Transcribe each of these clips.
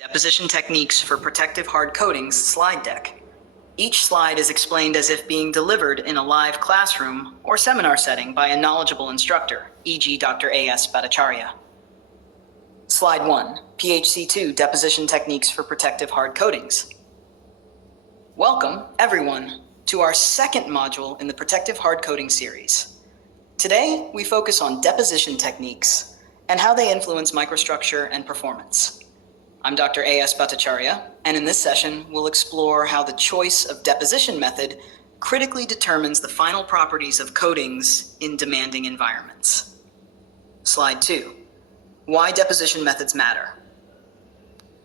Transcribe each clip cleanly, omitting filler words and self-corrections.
Deposition Techniques for Protective Hard Coatings slide deck. Each slide is explained as if being delivered in a live classroom or seminar setting by a knowledgeable instructor, e.g. Dr. A.S. Bhattacharya. Slide 1, PHC2 Deposition Techniques for Protective Hard Coatings. Welcome, everyone, to our second module in the Protective Hard Coating series. Today, we focus on deposition techniques and how they influence microstructure and performance. I'm Dr. A.S. Bhattacharya, and in this session, we'll explore how the choice of deposition method critically determines the final properties of coatings in demanding environments. Slide 2. Why deposition methods matter.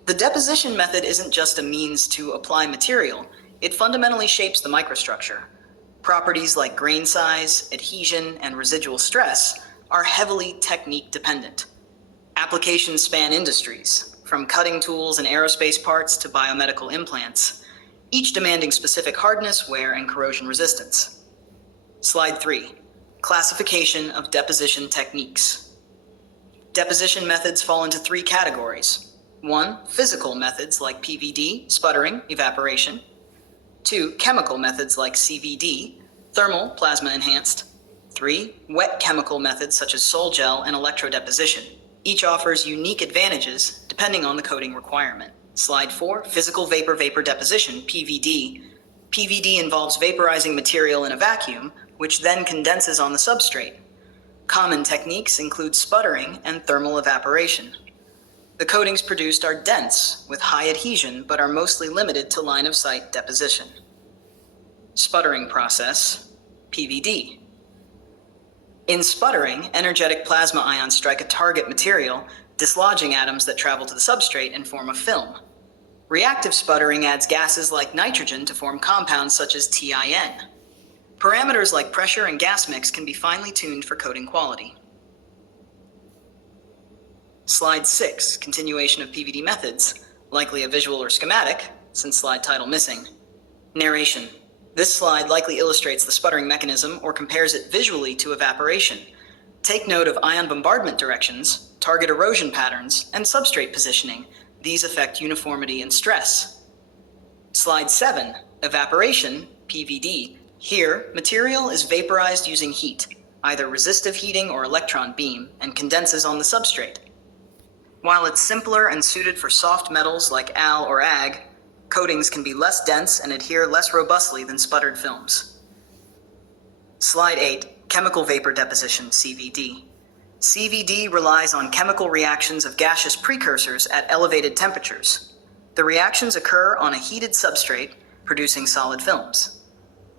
The deposition method isn't just a means to apply material, it fundamentally shapes the microstructure. Properties like grain size, adhesion, and residual stress are heavily technique dependent. Applications span industries, from cutting tools and aerospace parts to biomedical implants, each demanding specific hardness, wear, and corrosion resistance. Slide 3. Classification of deposition techniques. Deposition methods fall into three categories. 1. Physical methods like PVD, sputtering, evaporation. 2. Chemical methods like CVD, thermal, plasma enhanced. 3. Wet chemical methods such as sol gel and electrodeposition. Each offers unique advantages depending on the coating requirement. Slide 4, physical vapor-vapor deposition, PVD. PVD involves vaporizing material in a vacuum, which then condenses on the substrate. Common techniques include sputtering and thermal evaporation. The coatings produced are dense, with high adhesion, but are mostly limited to line-of-sight deposition. Sputtering process, PVD. In sputtering, energetic plasma ions strike a target material, dislodging atoms that travel to the substrate and form a film. Reactive sputtering adds gases like nitrogen to form compounds such as TIN. Parameters like pressure and gas mix can be finely tuned for coating quality. Slide 6, continuation of PVD methods, likely a visual or schematic, since slide title missing. Narration. This slide likely illustrates the sputtering mechanism or compares it visually to evaporation. Take note of ion bombardment directions, target erosion patterns, and substrate positioning. These affect uniformity and stress. Slide 7, evaporation, PVD. Here, material is vaporized using heat, either resistive heating or electron beam, and condenses on the substrate. While it's simpler and suited for soft metals like Al or Ag, coatings can be less dense and adhere less robustly than sputtered films. Slide 8, chemical vapor deposition, CVD. CVD relies on chemical reactions of gaseous precursors at elevated temperatures. The reactions occur on a heated substrate, producing solid films.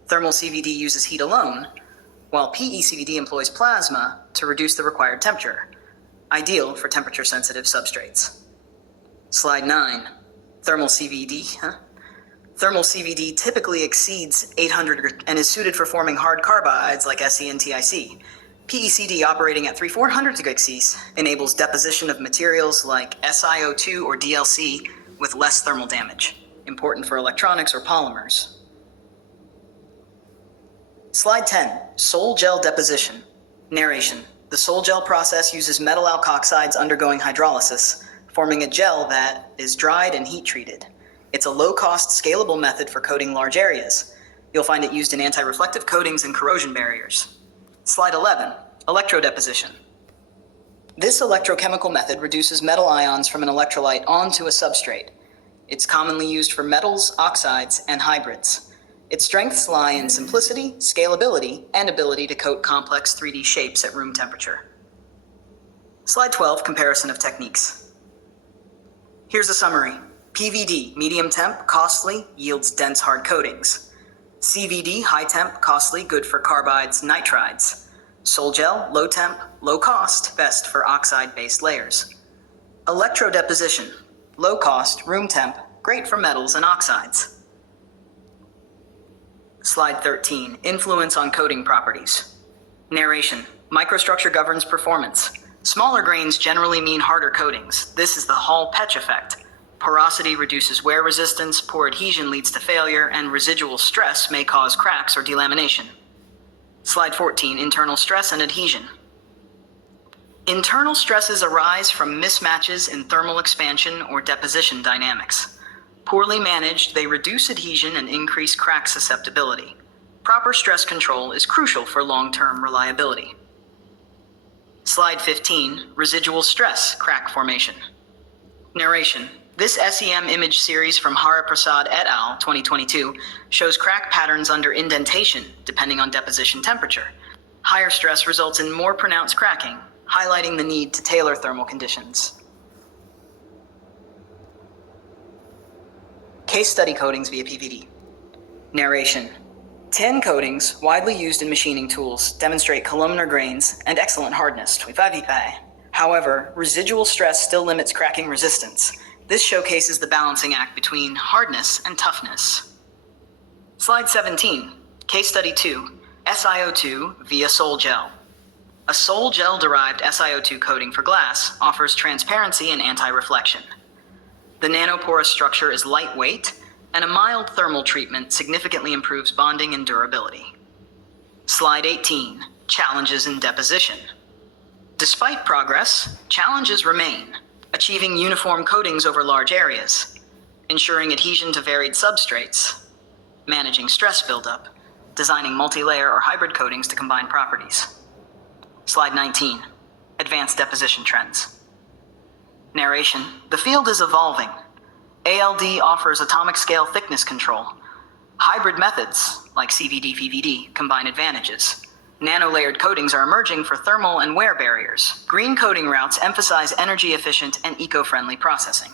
Thermal CVD uses heat alone, while PECVD employs plasma to reduce the required temperature, ideal for temperature-sensitive substrates. Slide 9. Thermal CVD. Thermal CVD typically exceeds 800 and is suited for forming hard carbides like Se and TiC. PECD operating at 3,400 degrees enables deposition of materials like SiO2 or DLC with less thermal damage, important for electronics or polymers. Slide 10, sol gel deposition. Narration. The sol gel process uses metal alkoxides undergoing hydrolysis, forming a gel that is dried and heat treated. It's a low-cost, scalable method for coating large areas. You'll find it used in anti-reflective coatings and corrosion barriers. Slide 11, electrodeposition. This electrochemical method reduces metal ions from an electrolyte onto a substrate. It's commonly used for metals, oxides, and hybrids. Its strengths lie in simplicity, scalability, and ability to coat complex 3D shapes at room temperature. Slide 12, comparison of techniques. Here's a summary. PVD, medium temp, costly, yields dense hard coatings. CVD, high temp, costly, good for carbides, nitrides. Sol gel, low temp, low cost, best for oxide-based layers. Electrodeposition, low cost, room temp, great for metals and oxides. Slide 13, influence on coating properties. Narration, microstructure governs performance. Smaller grains generally mean harder coatings. This is the Hall-Petch effect. Porosity reduces wear resistance, poor adhesion leads to failure, and residual stress may cause cracks or delamination. Slide 14, internal stress and adhesion. Internal stresses arise from mismatches in thermal expansion or deposition dynamics. Poorly managed, they reduce adhesion and increase crack susceptibility. Proper stress control is crucial for long-term reliability. Slide 15, residual stress crack formation. Narration. This SEM image series from Hariprasad et al. 2022 shows crack patterns under indentation depending on deposition temperature. Higher stress results in more pronounced cracking, highlighting the need to tailor thermal conditions. Case study coatings via PVD. Narration. Tin coatings, widely used in machining tools, demonstrate columnar grains and excellent hardness. However, residual stress still limits cracking resistance. This showcases the balancing act between hardness and toughness. Slide 17, Case Study 2, SiO2 via Sol Gel. A Sol Gel-derived SiO2 coating for glass offers transparency and anti-reflection. The nanoporous structure is lightweight, and a mild thermal treatment significantly improves bonding and durability. Slide 18, Challenges in deposition. Despite progress, challenges remain. Achieving uniform coatings over large areas, ensuring adhesion to varied substrates, managing stress buildup, designing multi-layer or hybrid coatings to combine properties. Slide 19, Advanced deposition trends. Narration. The field is evolving. ALD offers atomic scale thickness control. Hybrid methods, like CVD-PVD, combine advantages. Nano-layered coatings are emerging for thermal and wear barriers. Green coating routes emphasize energy-efficient and eco-friendly processing.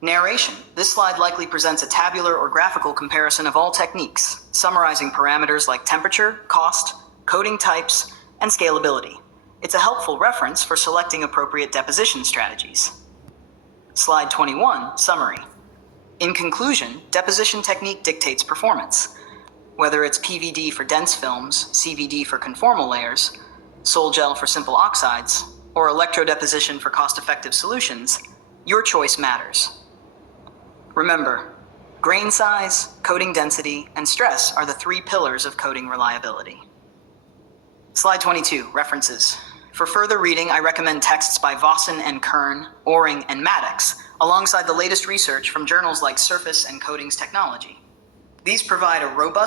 Narration. This slide likely presents a tabular or graphical comparison of all techniques, summarizing parameters like temperature, cost, coating types, and scalability. It's a helpful reference for selecting appropriate deposition strategies. Slide 21, Summary. In conclusion, deposition technique dictates performance. Whether it's PVD for dense films, CVD for conformal layers, Sol Gel for simple oxides, or electrodeposition for cost-effective solutions, your choice matters. Remember, grain size, coating density, and stress are the three pillars of coating reliability. Slide 22, References. For further reading, I recommend texts by Vossen and Kern, Oring, and Maddox, alongside the latest research from journals like Surface and Coatings Technology. These provide a robust